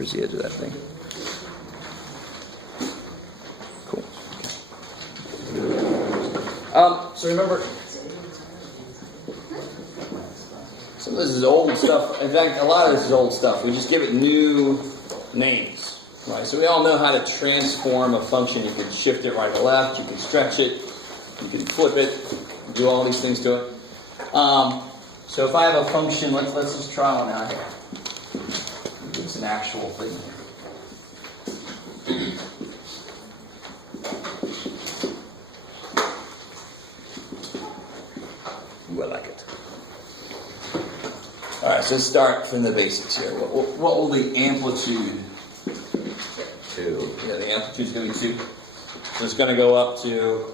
Where's the edge of that thing? Cool. So remember, some of this is old stuff. In fact, a lot of this is old stuff. We just give it new names. Right? So we all know how to transform a function. You can shift it right to left. You can stretch it. You can flip it. Do all these things to it. So if I have a function, let's just try one out here. It's an actual thing here. Ooh, I like it. All right, so let's start from the basics here. What will the amplitude? 2. Yeah, the amplitude is going to be 2. So it's going to go up to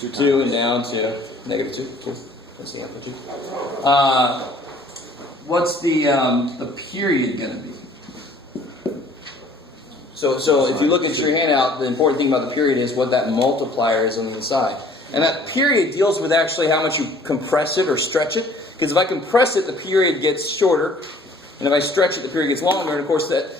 2 and down to negative 2. That's the amplitude. What's the period going to be? So if you look at your handout, the important thing about the period is what that multiplier is on the inside. And that period deals with actually how much you compress it or stretch it. Because if I compress it, the period gets shorter. And if I stretch it, the period gets longer. And of course, that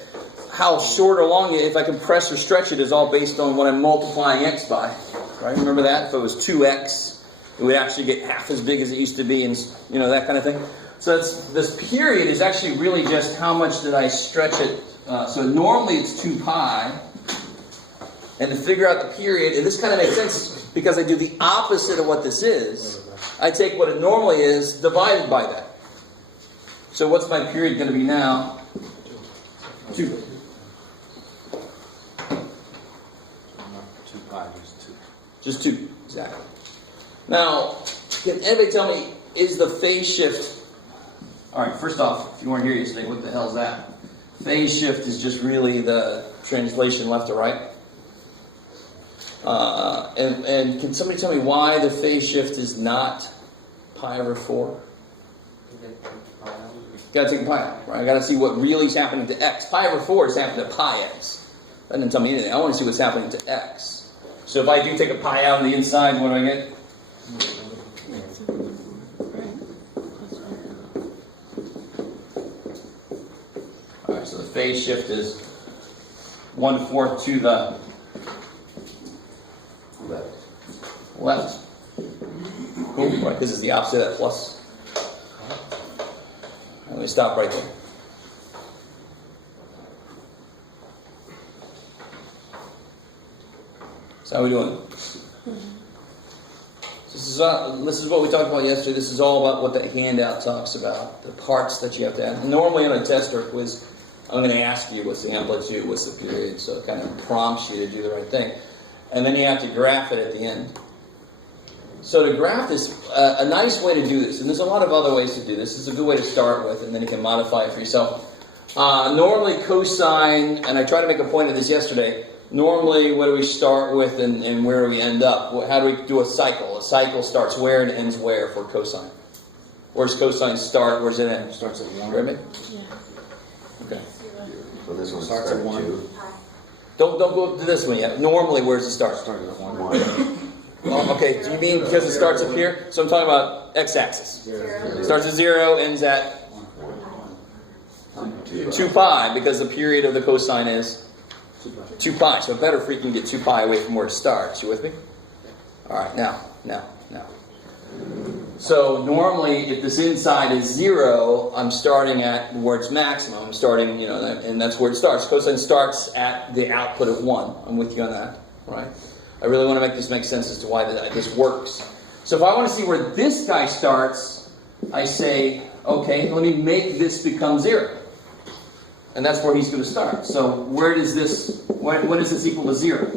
how short or long if I compress or stretch it is all based on what I'm multiplying x by. Right? Remember that? If it was 2x, it would actually get half as big as it used to be, and that kind of thing. So this period is actually really just how much did I stretch it. So normally it's 2 pi. And to figure out the period, and this kind of makes sense because I do the opposite of what this is. I take what it normally is divided by that. So what's my period going to be now? 2. 2 pi is 2. Just 2, exactly. Now, can anybody tell me, is the phase shift... All right, first off, if you weren't here yesterday, what the hell is that? Phase shift is just really the translation left to right. And can somebody tell me why the phase shift is not pi over 4? Got to take pi out, right? I got to see what really is happening to x. Pi over 4 is happening to pi x. That doesn't tell me anything. I want to see what's happening to x. So if I do take a pi out on the inside, what do I get? All right, so the phase shift is 1/4 to the left. Cool, right? This is the opposite of that plus. Let me stop right there. So how are we doing? This is what we talked about yesterday. This is all about what the handout talks about, the parts that you have to add. And normally on a test or quiz, I'm going to ask you what's the amplitude, what's the period, so it kind of prompts you to do the right thing. And then you have to graph it at the end. So to graph this, a nice way to do this, and there's a lot of other ways to do this, is a good way to start with, and then you can modify it for yourself. Normally cosine, and I tried to make a point of this yesterday, normally what do we start with and where do we end up? How do we do a cycle? A cycle starts where and ends where for cosine? Where's cosine start? Where's it end? Starts at 1. Right? Yeah. Okay. So this one starts at 1. Don't go to this one yet. Normally, where does it start? Starts at 1. Oh, okay, do you mean because it starts up here? So I'm talking about x-axis. 0. Starts at 0, ends at 2 pi, because the period of the cosine is 2 pi. So better if we can get 2 pi away from where it starts. You with me? All right, now. So normally, if this inside is 0, I'm starting at where it's maximum. I'm starting, and that's where it starts. Cosine starts at the output of 1. I'm with you on that, right? I really want to make this make sense as to why this works. So if I want to see where this guy starts, I say, okay, let me make this become 0. And that's where he's going to start. So when is this equal to 0?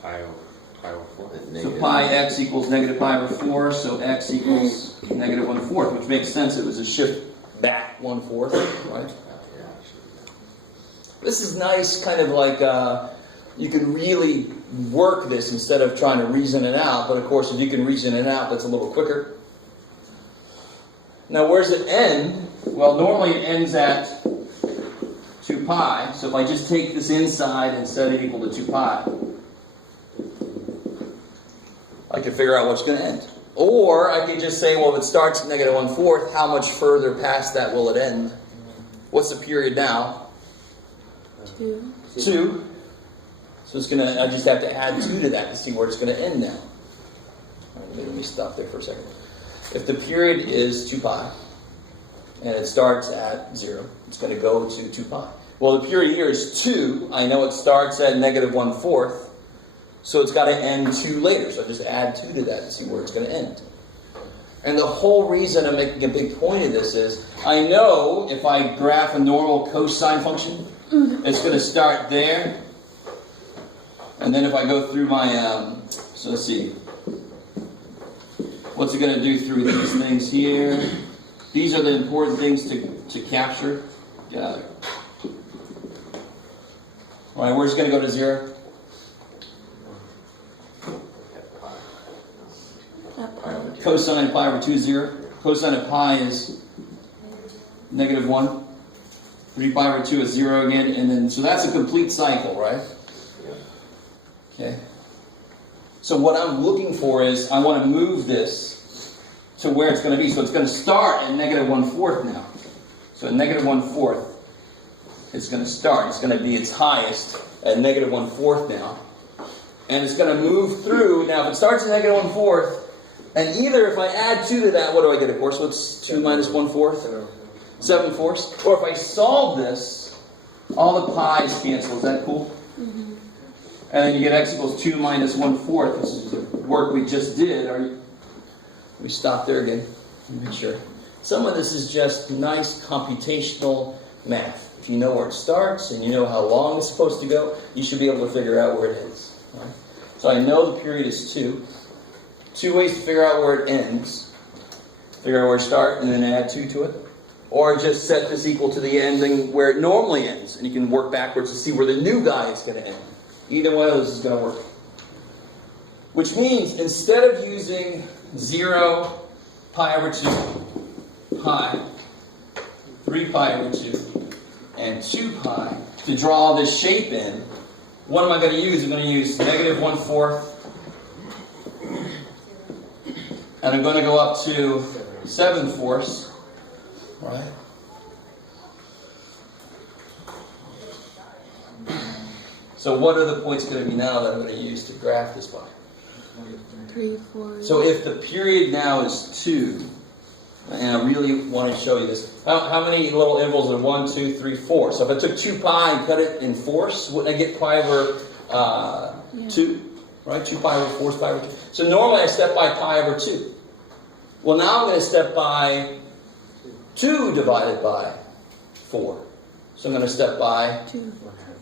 Pi over 4. So pi x equals negative pi over 4, so x equals negative 1/4, which makes sense. It was a shift back 1/4, right? This is nice, kind of like you can really work this instead of trying to reason it out. But of course, if you can reason it out, that's a little quicker. Now, where's it end? Well, normally it ends at 2 pi. So if I just take this inside and set it equal to 2 pi, I can figure out what's going to end. Or I could just say, well, if it starts at negative 1/4, how much further past that will it end? What's the period now? 2. 2. So it's gonna, I just have to add 2 to that to see where it's gonna end now. All right, let me stop there for a second. If the period is 2 pi, and it starts at 0, it's gonna go to 2 pi. Well, the period here is 2. I know it starts at negative 1/4, so it's gotta end 2 later. So I just add 2 to that to see where it's gonna end. And the whole reason I'm making a big point of this is, I know if I graph a normal cosine function, it's going to start there. And then if I go through my, so let's see. What's it going to do through these things here? These are the important things to capture. Get out of there. All right, where's it going to go to 0? Cosine of pi over 2 is 0. Cosine of pi is negative 1. 3 pi over 2 is 0 again. And then, so that's a complete cycle, right? Okay. So what I'm looking for is, I want to move this to where it's going to be. So it's going to start at negative 1/4 now. So at negative 1/4, it's going to start. It's going to be its highest at negative 1/4 now. And it's going to move through. Now, if it starts at negative 1/4, and either if I add 2 to that, what do I get, of course? What's 2 minus 1/4? 7/4. Or if I solve this, all the pi's cancel. Is that cool? Mm-hmm. And then you get x equals 2 minus 1/4. This is the work we just did. Let me stop there again. Let me make sure. Some of this is just nice computational math. If you know where it starts and you know how long it's supposed to go, you should be able to figure out where it ends. Right? So I know the period is 2. 2 ways to figure out where it ends. Figure out where it starts and then add 2 to it. Or just set this equal to the ending where it normally ends. And you can work backwards to see where the new guy is going to end. Either one of those is going to work. Which means instead of using 0, pi over 2, pi, 3 pi over 2, and 2 pi to draw this shape in, what am I going to use? I'm going to use negative 1/4. And I'm going to go up to 7/4. Right? So what are the points going to be now that I'm going to use to graph this by? 3, 4. So if the period now is 2, and I really want to show you this, how many little intervals are 1, 2, 3, 4? So if I took 2 pi and cut it in fourths, wouldn't I get pi over 2? Right? 2 pi over 4 is pi over 2. So normally I step by pi over 2. Well, now I'm going to step by 2 divided by 4. So I'm going to step by 2.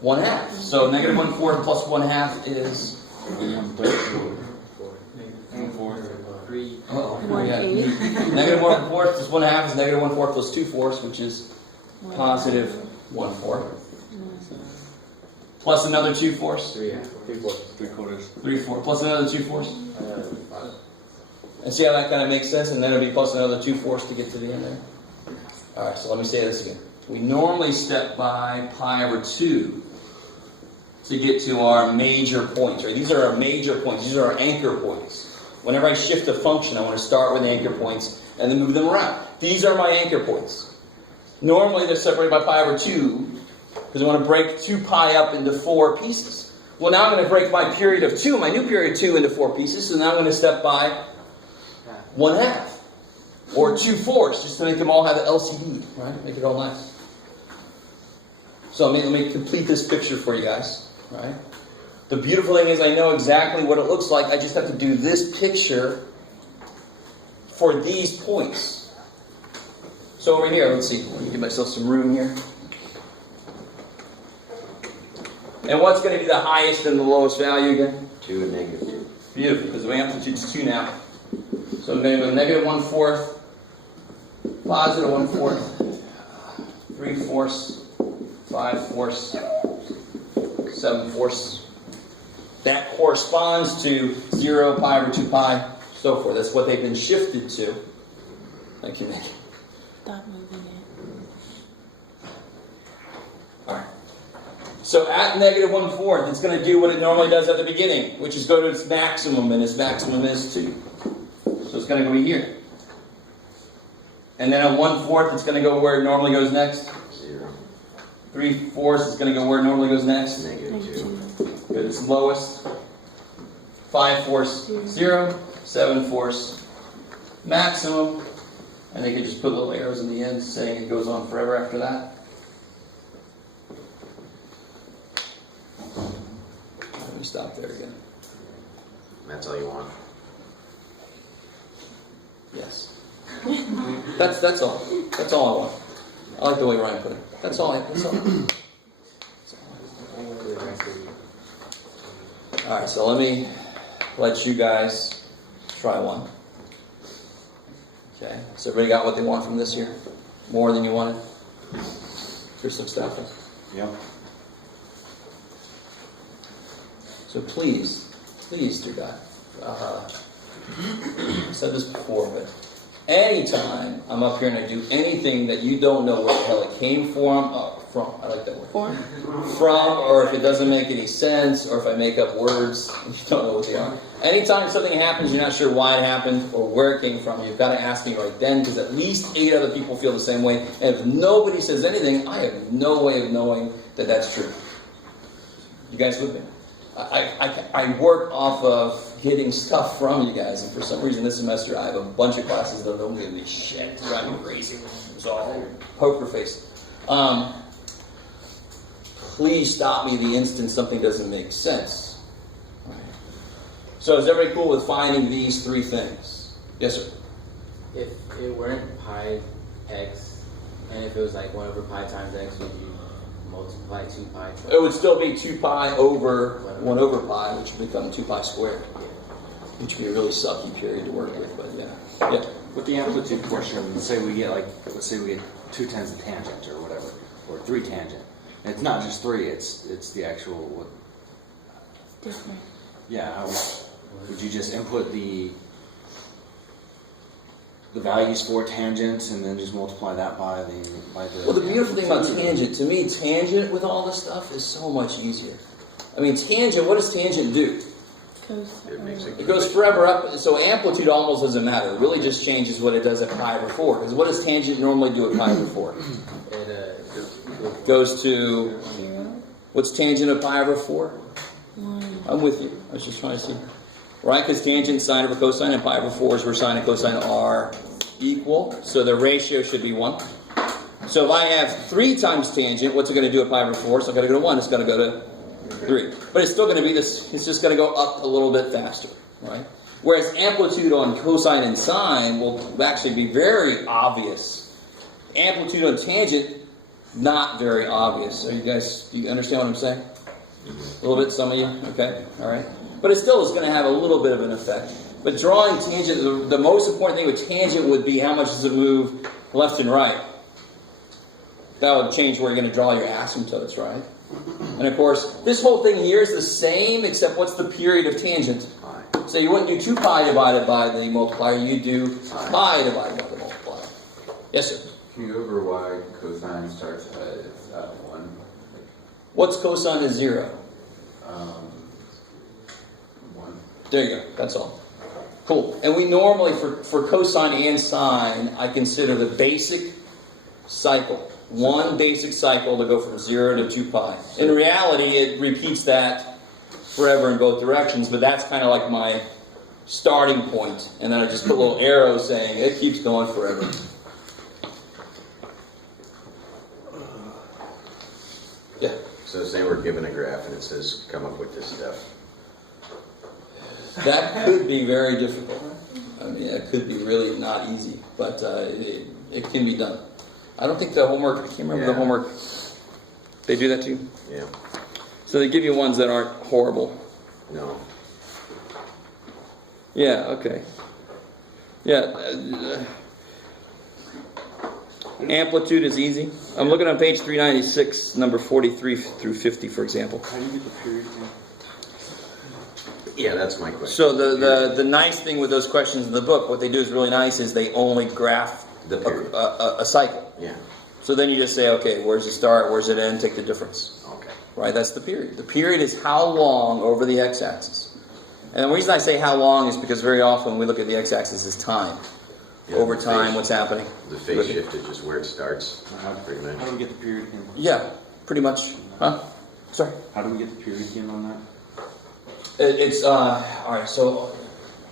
1/2. So negative 1/4 plus 1/2 is 1/8. Negative 1/4 plus 1/2 is negative 1/4 plus 2/4, which is positive 1/4. Plus another 2/4. 3/4. Plus another 2/4. And see how that kind of makes sense? And then it'll be plus another 2/4 to get to the end there. Alright, so let me say this again. We normally step by pi over 2 to get to our major points, right? These are our major points. These are our anchor points. Whenever I shift a function, I want to start with the anchor points and then move them around. These are my anchor points. Normally they're separated by pi over 2 because I want to break 2 pi up into 4 pieces. Well, now I'm going to break my period of 2, my new period of 2 into 4 pieces, so now I'm going to step by 1/2. Or 2/4, just to make them all have the LCD, right? Make it all nice. So let me complete this picture for you guys, right? The beautiful thing is I know exactly what it looks like. I just have to do this picture for these points. So over here, let's see. Let me give myself some room here. And what's going to be the highest and the lowest value again? 2 and negative 2. Beautiful, because my amplitude is 2 now. So I'm going to go negative 1/4, positive 1/4, 3/4, 5/4, 7/4. That corresponds to 0, pi over 2 pi, so forth. That's what they've been shifted to. Thank you, Nick. Stop moving it. Alright. So at negative 1/4, it's going to do what it normally does at the beginning, which is go to its maximum, and its maximum is 2. So it's going to go here. And then at 1/4, it's going to go where it normally goes next. 0. 3/4 is going to go where it normally goes next. -2. Go to its lowest. 5/4, 0. 7/4, maximum. And they could just put little arrows in the end saying it goes on forever after that. Let me stop there again. That's all you want. Yes. That's all. That's all I want. I like the way Ryan put it. That's all. That's all. All right. So let me let you guys try one. Okay. So everybody got what they want from this year? More than you wanted? Here's some stuff. Yep. So please do that. I said this before, but anytime I'm up here and I do anything that you don't know where the hell it came from, I like that word. From, or if it doesn't make any sense, or if I make up words and you don't know what they are. Anytime something happens, you're not sure why it happened or where it came from, you've got to ask me right then, because at least 8 other people feel the same way. And if nobody says anything, I have no way of knowing that that's true. You guys with me? I work off of hitting stuff from you guys, and for some reason this semester I have a bunch of classes that don't give me shit. It's driving me crazy. It's all poker face. Please stop me the instant something doesn't make sense. Right. So is everybody cool with finding these 3 things? Yes, sir. If it weren't pi x, and if it was like 1 over pi times x, would you multiply 2 pi? It would still be 2 pi over 1 over pi, which would become 2 pi squared. Which would be a really sucky period to work with, but yeah. Yeah. With the amplitude portion, let's say we get 2 times the tangent or whatever, or 3 tangent. And it's not just 3; it's the actual what? Different. Yeah. Would you just input the values for tangent and then just multiply that by the? Well, the beautiful thing about tangent, to me, tangent with all this stuff is so much easier. I mean, tangent. What does tangent do? It makes It goes forever up, so amplitude almost doesn't matter. It really just changes what it does at pi over 4. Because what does tangent normally do at pi over 4? It goes to... 0. What's tangent of pi over 4? 1. I'm with you. I was just trying to see. Right? Because tangent, sine over cosine, and pi over 4 is where sine and cosine are equal. So the ratio should be 1. So if I have 3 times tangent, what's it going to do at pi over 4? So I've got to go to 1. It's got to go to 3. But it's still going to be this, it's just going to go up a little bit faster, right? Whereas amplitude on cosine and sine will actually be very obvious. Amplitude on tangent, not very obvious. Are you understand what I'm saying? A little bit, some of you? Okay, all right. But it still is going to have a little bit of an effect. But drawing tangent, the most important thing with tangent would be how much does it move left and right. That would change where you're going to draw your asymptotes, right? And of course, this whole thing here is the same, except what's the period of tangent? Pi. So you wouldn't do 2 pi divided by the multiplier, you'd do pi divided by the multiplier. Yes, sir? Can you go over why cosine starts at 1? What's cosine of 0? 1. There you go, that's all. Cool. And we normally, for cosine and sine, I consider the basic cycle. One basic cycle to go from 0 to 2 pi. In reality, it repeats that forever in both directions, but that's kind of like my starting point. And then I just put little arrows saying it keeps going forever. Yeah. So say we're given a graph and it says come up with this stuff. That could be very difficult. I mean, it could be really not easy, but it can be done. I don't think the homework, I can't remember the homework. They do that too? Yeah. So they give you ones that aren't horrible. No. Yeah, okay. Yeah. Amplitude is easy. I'm looking on page 396, number 43 through 50, for example. How do you get the period again? Yeah, that's my question. So the nice thing with those questions in the book, what they do is really nice, is they only graph The period. a cycle. Yeah. So then you just say, okay, where's it start, where's it end, take the difference. Okay. Right, that's the period. The period is how long over the x-axis. And the reason I say how long is because very often when we look at the x-axis is time. Yeah, Over the time, phase- what's happening? The phase shift is just where it starts, pretty How do much. we get the period again? Yeah. pretty much, huh? Sorry. How do we get the period again on that? It's all right. So,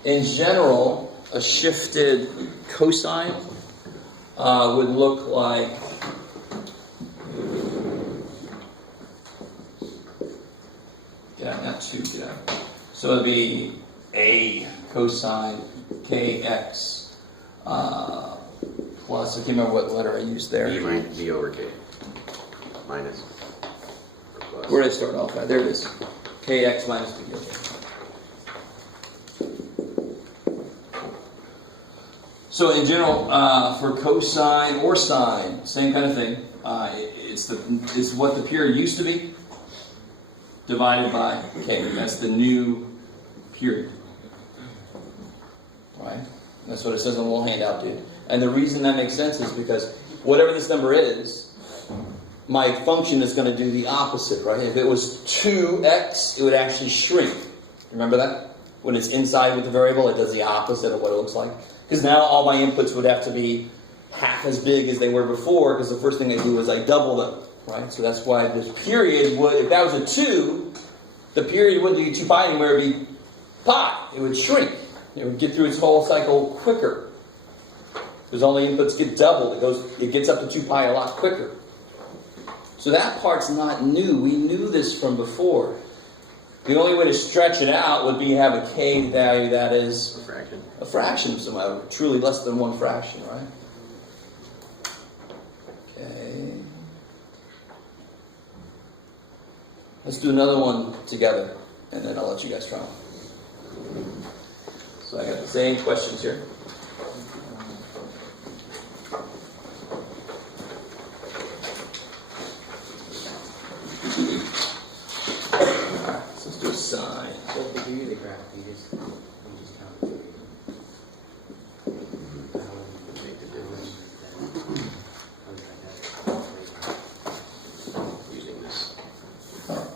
in general, a shifted cosine would look like. Yeah, not 2. Yeah. So it'd be a cosine kx plus. I can't remember what letter I used there. B over K. Minus. Or plus. Where did I start off at? There it is. Kx minus b. So in general, for cosine or sine, same kind of thing. It's what the period used to be divided by k. That's the new period. Right? That's what it says on the little handout, dude. And the reason that makes sense is because whatever this number is, my function is going to do the opposite, right? If it was 2x, it would actually shrink. Remember that? When it's inside with the variable, it does the opposite of what it looks like. Because now all my inputs would have to be half as big as they were before, because the first thing I do is I double them, right? So that's why this period would, if that was a 2, the period wouldn't be 2 pi anymore, it would be pi. It would shrink. It would get through its whole cycle quicker. Because all the inputs get doubled. It gets up to 2 pi a lot quicker. So that part's not new. We knew this from before. The only way to stretch it out would be have a k value that is a fraction somehow, truly less than 1 fraction, right? Okay. Let's do another one together, and then I'll let you guys try. So I got the same questions here. Alright, so let's do a sine. So if you do the graph, you just count the period. Make the difference. Using this. Alright.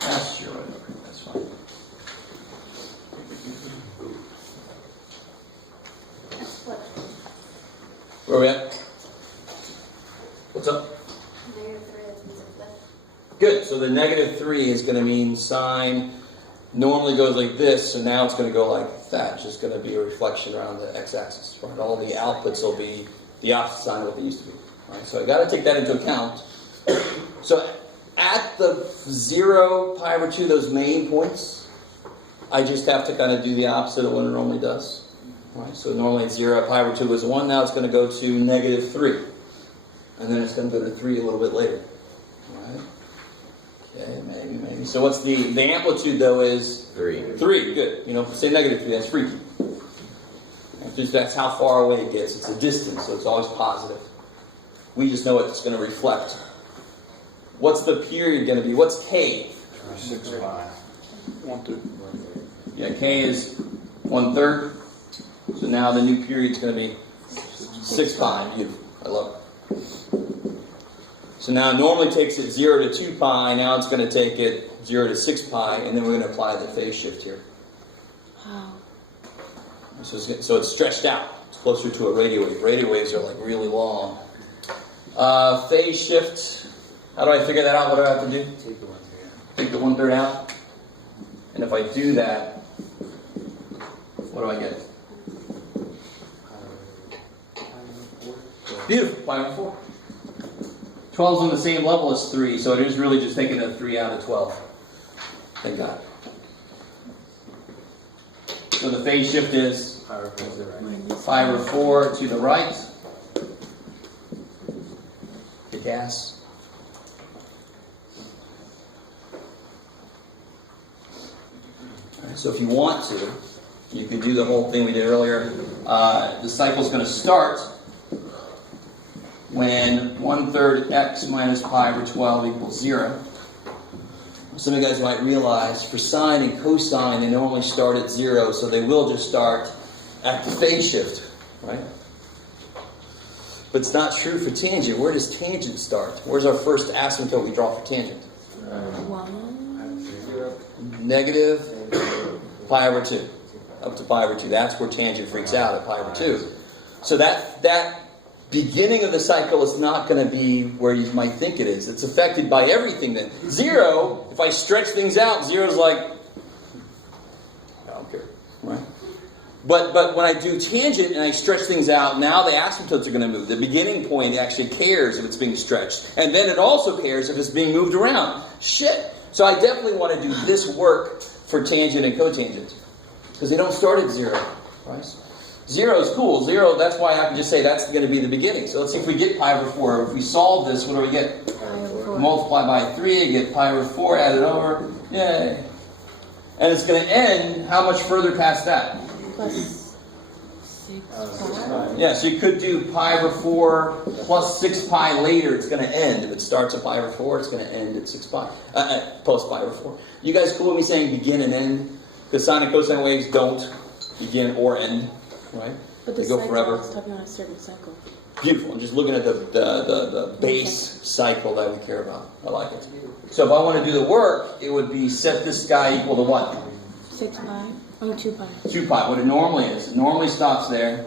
That's your right over. That's fine. Where are we at? What's up? Good. So the -3 is going to mean sine normally goes like this, so now it's going to go like that. It's just going to be a reflection around the x-axis. Right? All the outputs will be the opposite sign of what they used to be. Right? So I got to take that into account. So at the 0, pi over 2, those main points, I just have to kind of do the opposite of what it normally does. Right? So normally it's 0, pi over 2 was 1, now it's going to go to -3. And then it's going to go to 3 a little bit later. Right? Okay, maybe. So what's the amplitude though is 3. 3, good. Say -3, that's freaky. That's how far away it gets. It's a distance, so it's always positive. We just know it's going to reflect. What's the period going to be? What's k? 6 pi. 1/3. Yeah, k is 1/3. So now the new period is going to be 6 pi. Beautiful. I love it. So now it normally takes it 0 to 2 pi. Now it's going to take it 0 to 6 pi, and then we're going to apply the phase shift here. Wow. So it's stretched out. It's closer to a radio wave. Radio waves are like really long. Phase shift. How do I figure that out? What do I have to do? Take the 1/3 out. Take the 1/3 out. And if I do that, what do I get? Beautiful. Pi over 4. 12 is on the same level as 3, so it is really just taking a 3 out of 12. Thank God. So the phase shift is Pi over 4 to the right. pi over 4 to the right. The gas. So if you want to, you could do the whole thing we did earlier. The cycle's going to start when 1/3 x minus pi over 12 equals 0. Some of you guys might realize for sine and cosine, they normally start at 0, so they will just start at the phase shift, right? But it's not true for tangent. Where does tangent start? Where's our first asymptote we draw for tangent? 1. Negative pi over 2. Up to pi over 2. That's where tangent freaks out at pi over 2. So that beginning of the cycle is not going to be where you might think it is. It's affected by everything then. 0, if I stretch things out, 0 is like, I don't care. Right? But when I do tangent and I stretch things out, now the asymptotes are going to move. The beginning point actually cares if it's being stretched. And then it also cares if it's being moved around. Shit! So I definitely want to do this work for tangent and cotangent. Because they don't start at 0. Right? 0 is cool. 0, that's why I can just say that's going to be the beginning. So let's see if we get pi over 4. If we solve this, what do we get? Pi over 4. Multiply by 3, you get pi over 4, add it over. Yay! And it's going to end how much further past that? Plus 6 pi. Yeah, so you could do pi over 4 plus 6 pi later. It's going to end. If it starts at pi over 4, it's going to end at 6 pi. Post pi over 4. You guys cool with me saying begin and end? Because sine and cosine waves don't begin or end, right? But the They go cycle forever. is talking about a certain cycle. Beautiful. I'm just looking at the base cycle that we care about. I like it. So if I want to do the work, it would be set this guy equal to what? 6 pi. Oh, 2 pi. 2 pi, what it normally is. It normally stops there.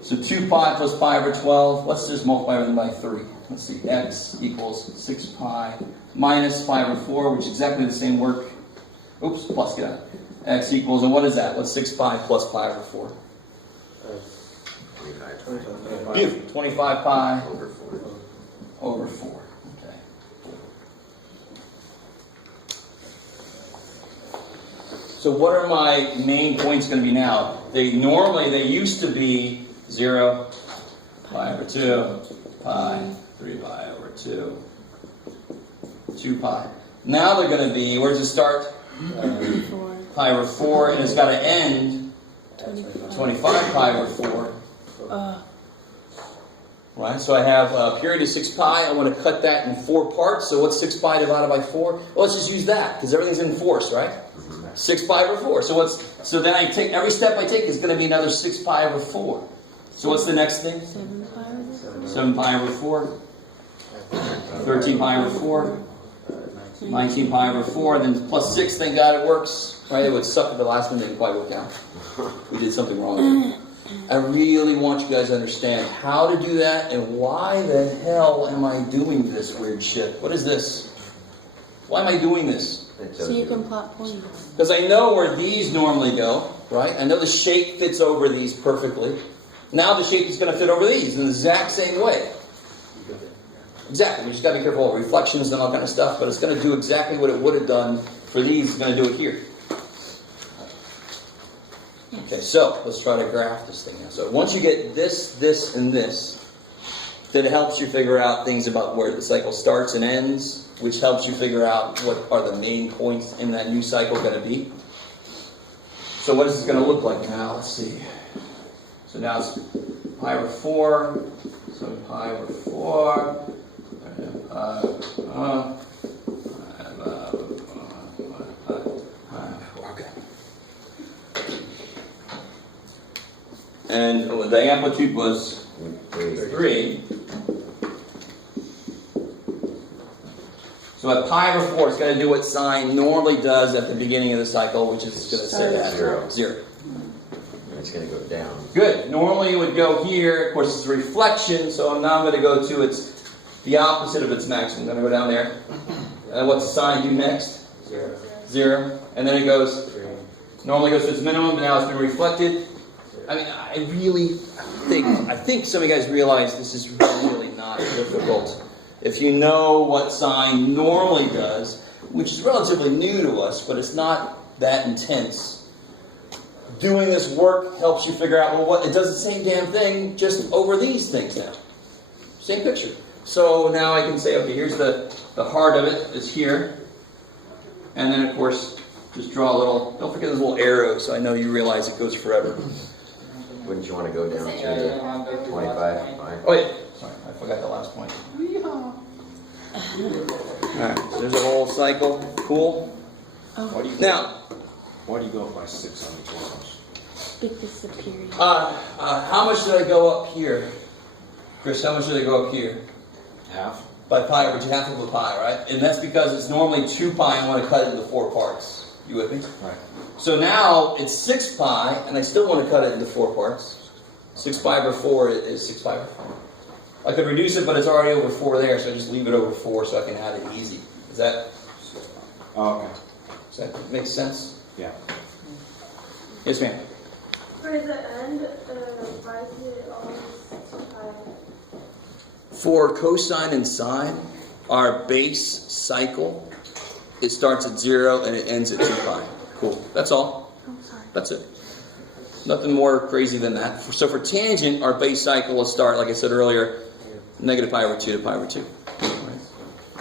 So 2 pi plus pi over 12. Let's just multiply everything by 3. Let's see. X equals 6 pi minus pi over 4, which is exactly the same work. Oops, plus, get out. X equals, and what is that? What's 6 pi plus pi over 4? 25. Beautiful. 25 pi Over 4. over 4. Okay. So what are my main points going to be now? They used to be 0, pi over 2, pi, 3 pi over 2, 2 pi. Now they're going to be, where does it start? 4. Pi over 4, and it's got to end 25 pi over 4. Right, so I have a period of 6 pi. I want to cut that in 4 parts. So what's 6 pi divided by 4? Well, let's just use that, because everything's in force, right? 6 pi over 4. So then I take, every step I take is going to be another 6 pi over 4. So what's the next thing? 7 pi over 4. 7 pi over 4. 13 pi over 4. 19 pi over 4. Then plus 6, thank God it works. Right, it would suck at the last one, didn't quite work out. We did something wrong. I really want you guys to understand how to do that and why the hell am I doing this weird shit? What is this? Why am I doing this? So you can plot points. Because I know where these normally go, right? I know the shape fits over these perfectly. Now the shape is going to fit over these in the exact same way. Exactly. We just got to be careful of reflections and all kind of stuff, but it's going to do exactly what it would have done for these. It's going to do it here. Okay, so let's try to graph this thing now. So once you get this, this, and this, then it helps you figure out things about where the cycle starts and ends, which helps you figure out what are the main points in that new cycle going to be. So what is this going to look like now? Let's see. So now it's pi over 4. So pi over 4. Okay. And the amplitude was 3. So at pi over 4, it's going to do what sine normally does at the beginning of the cycle, which is going to say that 0. 0. And it's going to go down. Good. Normally it would go here. Of course, it's a reflection, so now I'm going to go to the opposite of its maximum. I'm going to go down there. And what's the sine do next? 0. 0. And then it goes, 3. normally goes to its minimum, but now it's been reflected. I mean, I really think some of you guys realize this is really not difficult. If you know what sine normally does, which is relatively new to us, but it's not that intense. Doing this work helps you figure out, well, what it does the same damn thing, just over these things now. Same picture. So now I can say, okay, here's the heart of it, it's here. And then, of course, just draw a little, don't forget this little arrow, so I know you realize it goes forever. Wouldn't you want to go down to the 25 pi? Oh, wait, sorry, I forgot the last point. Alright, so there's a whole cycle. Cool. Oh, Now, Why do you go up by 6 on each one of those? because the period. how much did I go up here? Chris, how much did I go up here? Half? by pi over 2, half of a pi, right? And that's because it's normally 2 pi and I want to cut it into 4 parts. You with me? Right. So now it's 6 pi, and I still want to cut it into 4 parts. 6 pi over 4 is 6 pi over 4. I could reduce it, but it's already over 4 there, so I just leave it over 4 so I can add it easy. Does that make sense? Yeah. Yes, ma'am. For the end, why is it always 2 pi? For cosine and sine, our base cycle, it starts at 0 and it ends at 2 pi. Cool. That's all. I'm sorry. That's it. Nothing more crazy than that. So for tangent, our base cycle will start, like I said earlier, negative pi over 2 to pi over 2.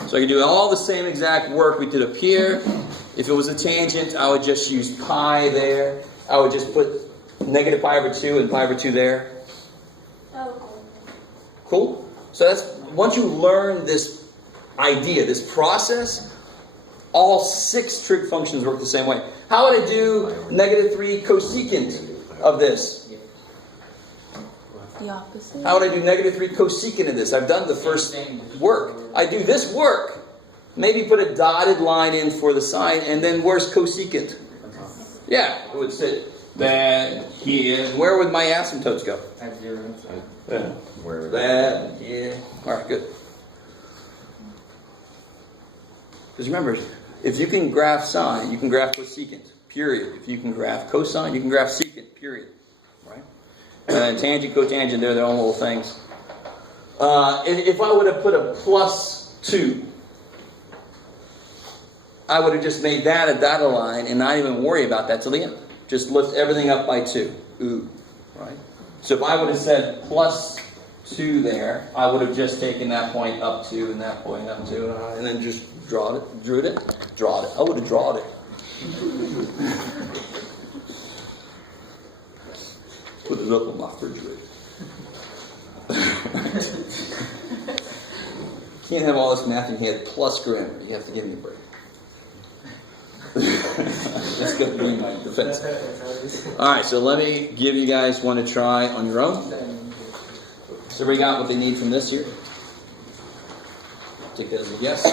So I can do all the same exact work we did up here. If it was a tangent, I would just use pi there. I would just put negative pi over 2 and pi over 2 there. Oh, Cool? So that's, once you learn this idea, this process, all 6 trig functions work the same way. How would I do negative 3 cosecant of this? The opposite? How would I do negative 3 cosecant of this? I've done the first work. I do this work. Maybe put a dotted line in for the sine, and then where's cosecant? Yeah, it would sit that here. And where would my asymptotes go? At 0. Where That, yeah. Alright, good. Because remember, if you can graph sine, you can graph cosecant, period. If you can graph cosine, you can graph secant, period. Right? And then tangent, cotangent, they're their own little things. If I would have put a plus 2, I would have just made that a dotted line and not even worry about that till the end. Just lift everything up by 2. Ooh. Right? So if I would have said plus 2 there, I would have just taken that point up 2 and that point up 2, and then just drew it. I would have drawn it. Put it up on my refrigerator. Can't have all this math in your head plus grammar. You have to give me a break. Let's go bring my defense. Alright, so let me give you guys one to try on your own. So everybody got what they need from this here? Take that as a yes.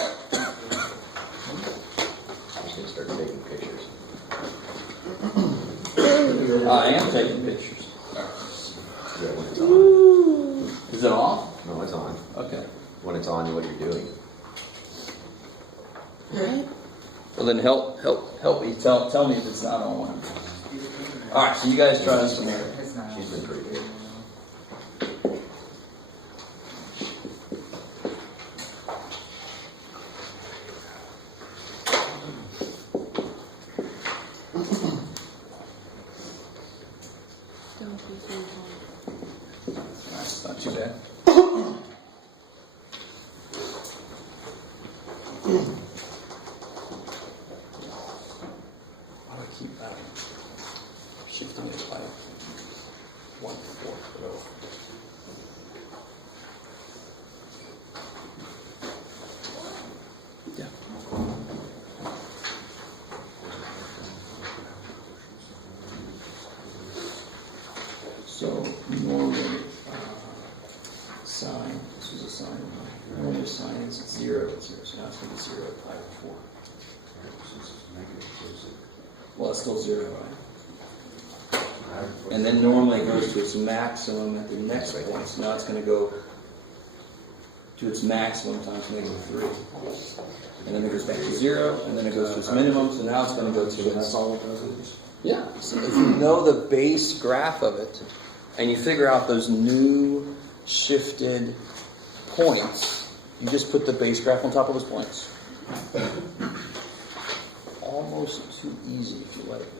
I'm just gonna start taking pictures. I am taking pictures. Yeah, when it's on. Is it off? No, it's on. Okay. When it's on, what you're doing. Right? Well then help me. Tell me if it's not on one. Alright, so you guys try this one here. She's been pretty good. Don't be so hard. That's not too bad. Why do I keep shifting it by 1/4 row? Yeah. So normally sine, this was a sine. Normally sine is 0 at 0, so now it's going to be 0 at pi over 4. Well, it's still 0, right? And then normally it goes to its maximum at the next point. So now it's going to go to its maximum times negative 3. And then it goes back to 0, and then it goes to its minimum, so now it's going to go to its... Yeah. So if you know the base graph of it, and you figure out those new shifted points, you just put the base graph on top of those points. Almost too easy if you let it be.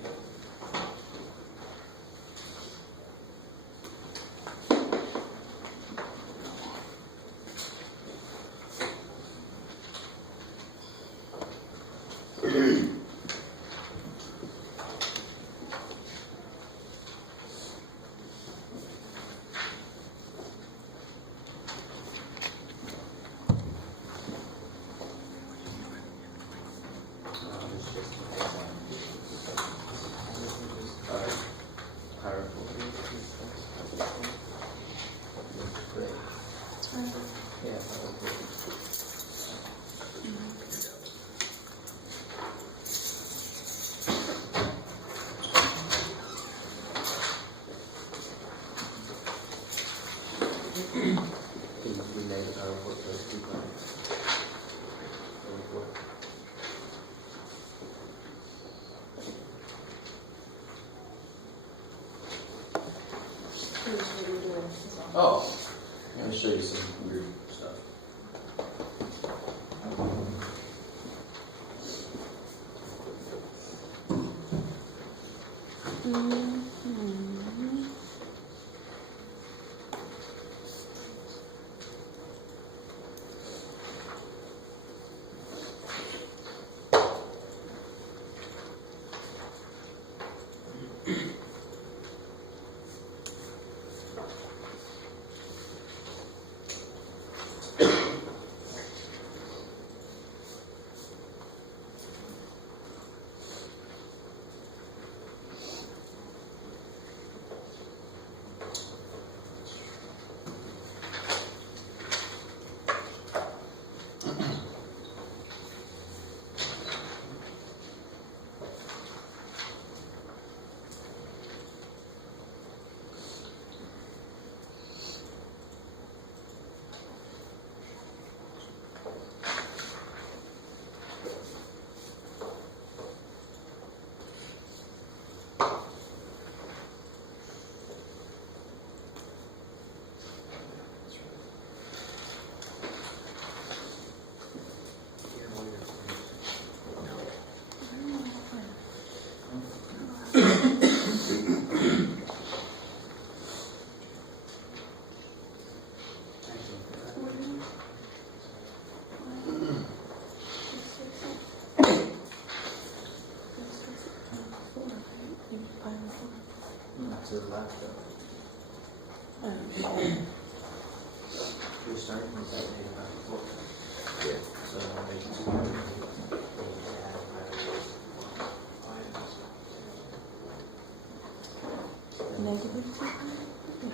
Oh, let me show you some weird stuff. To the left though. You're starting with that negative 4. Yeah. So make 2. Negative 2 pi? Yeah.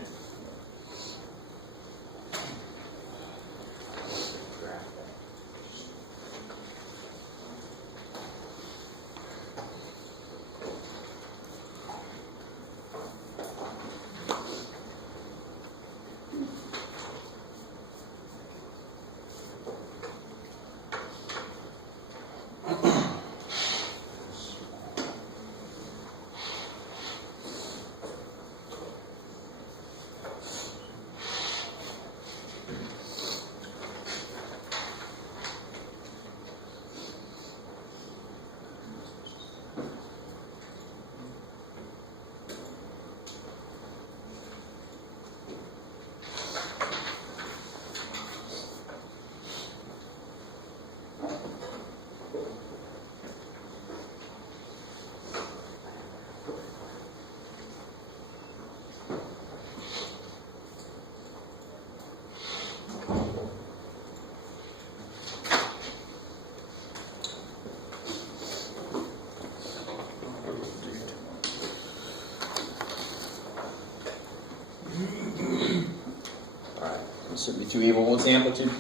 Alright, this shouldn't be too evil. What's the amplitude?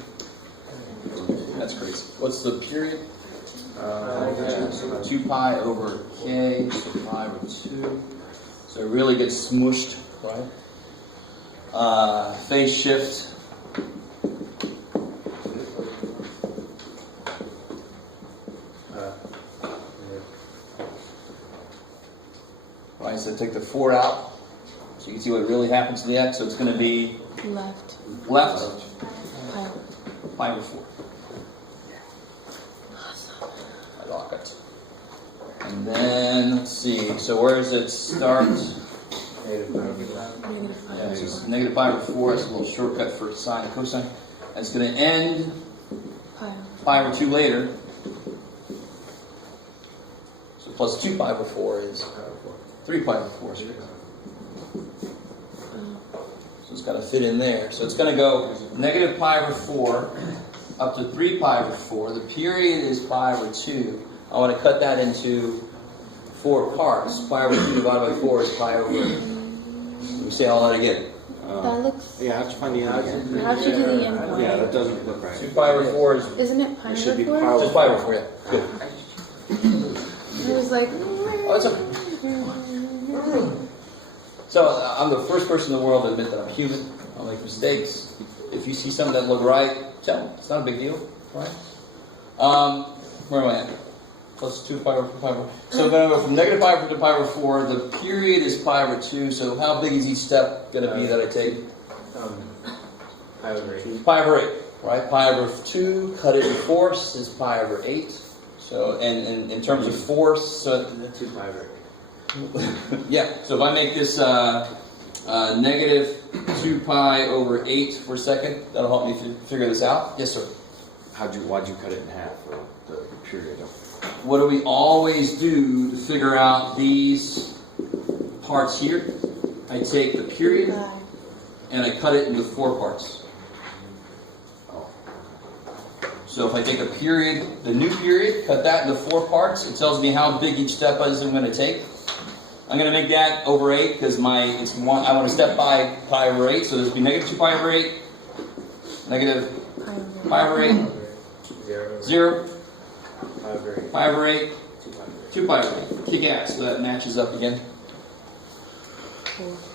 That's crazy. What's the period? 2 pi over k, so pi over 2. So it really gets smooshed, right? Phase shift. Right, so take the 4 out. So you can see what really happens to the x. So it's going to be Left. left, Pi. pi over 4. I like it. And then, let's see, so where does it start? Negative 5. Yeah, so it's negative pi over 4. It's a little shortcut for sine and cosine. And it's going to end Pi. pi over 2 later. So plus 2 pi over 4 is 3 pi over 4. So it's got to fit in there. So it's going to go negative pi over 4 up to 3 pi over 4. The period is pi over 2. I want to cut that into 4 parts. Pi over 2 divided by 4 is pi over... Let me say all that again. That looks... Yeah, how'd you find the end? How'd you do the end? Yeah, that doesn't look right. 2 pi over 4 is... Isn't it pi It should over be 4? pi over Just pi over 4, yeah. Good. It was like... Oh, it's okay. So, I'm the first person in the world to admit that I'm human. I'll make mistakes. If you see something that look right, tell me. It's not a big deal, right? Where am I at? Plus 2 pi over 4, pi over. So then I go from negative pi over to pi over 4. The period is pi over 2. So how big is each step going to be that I take? Pi over 8. Pi over 8, right? Pi over 2, cut it in force is pi over 8. So, and in terms of force, so 2 pi over 8. yeah, so if I make this negative 2 pi over 8 for a second, that'll help me figure this out. Yes, sir. Why'd you cut it in half for the period? What do we always do to figure out these parts here? I take the period Pi. and I cut it into 4 parts. Oh. So if I take a period, the new period, cut that into 4 parts, it tells me how big each step is I'm going to take. I'm going to make that over 8 because I want to step by pi over 8, so this will be negative 2 pi over 8, negative pi over 8, 0, Pi over 8. pi over 8, 2 pi over 8. 2 pi over 8. Kick ass, so that matches up again.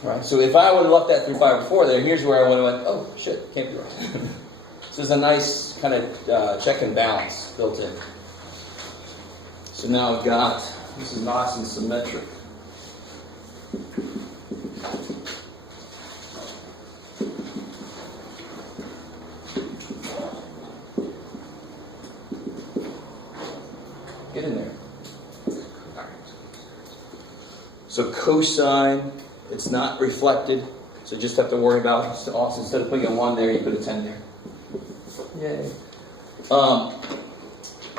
Right, so if I would have left that through pi over 4 there, here's where I would have went, oh shit, can't be right. So there's a nice kind of check and balance built in. So now I've got, this is nice and symmetric. Get in there. So cosine, it's not reflected, so just have to worry about, also instead of putting a 1 there, you put a 10 there. Yay.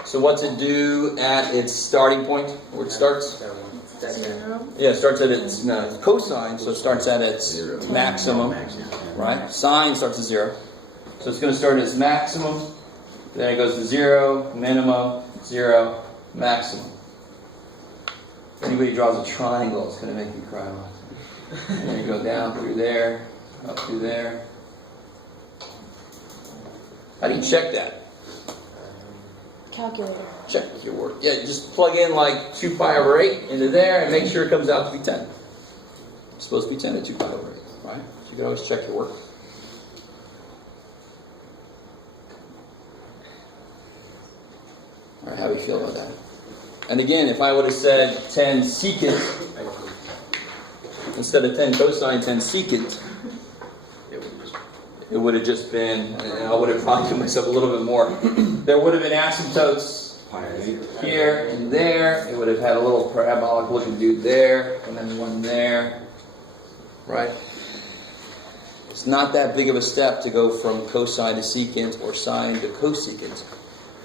So what's it do at its starting point, where it starts? That 1. That's 0. Yeah, it starts at its cosine, so it starts at its maximum, right? Sine starts at 0. So it's going to start at its maximum, then it goes to 0, minimum, 0, maximum. If anybody draws a triangle, it's going to make me cry. And then you go down through there, up through there. How do you check that? Calculator. Check your work. Yeah, just plug in like 2 pi over 8 into there and make sure it comes out to be 10. It's supposed to be 10 at 2 pi over 8, right? So you can always check your work. All right, how do you feel about that? And again, if I would have said 10 secant instead of 10 cosine, 10 secant, it would have just been, and I would have probably given myself a little bit more. There would have been asymptotes here and there. It would have had a little parabolic looking dude there, and then one there, right? It's not that big of a step to go from cosine to secant or sine to cosecant.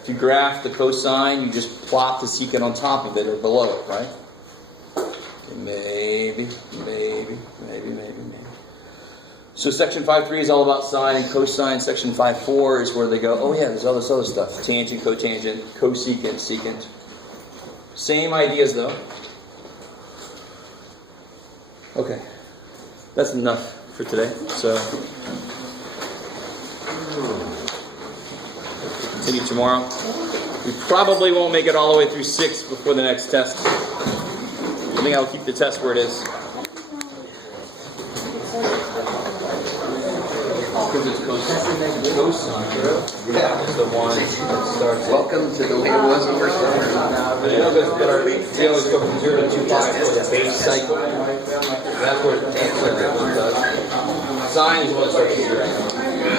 If you graph the cosine, you just plot the secant on top of it or below it, right? Okay, maybe. So section 5.3 is all about sine and cosine. Section 5.4 is where they go, oh yeah, there's all this other stuff. Tangent, cotangent, cosecant, secant. Same ideas though. Okay. That's enough for today. So continue tomorrow. We probably won't make it all the way through 6 before the next test. I think I'll keep the test where it is. Because it's cosine. Yeah, it's the one that starts. Welcome to the way it was the first time. But you know, we always go from 0 to 2 pi for the base cycle. That's where the tangent does. Sine is what starts at 0.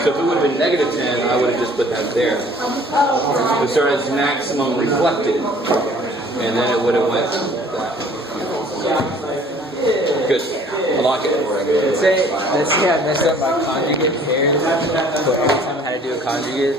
So if it would have been negative 10, I would have just put that there. It would start as maximum reflected, and then it would have went that way. Good. I like it. Let's say I messed up my conjugate here, but every time I had to do a conjugate,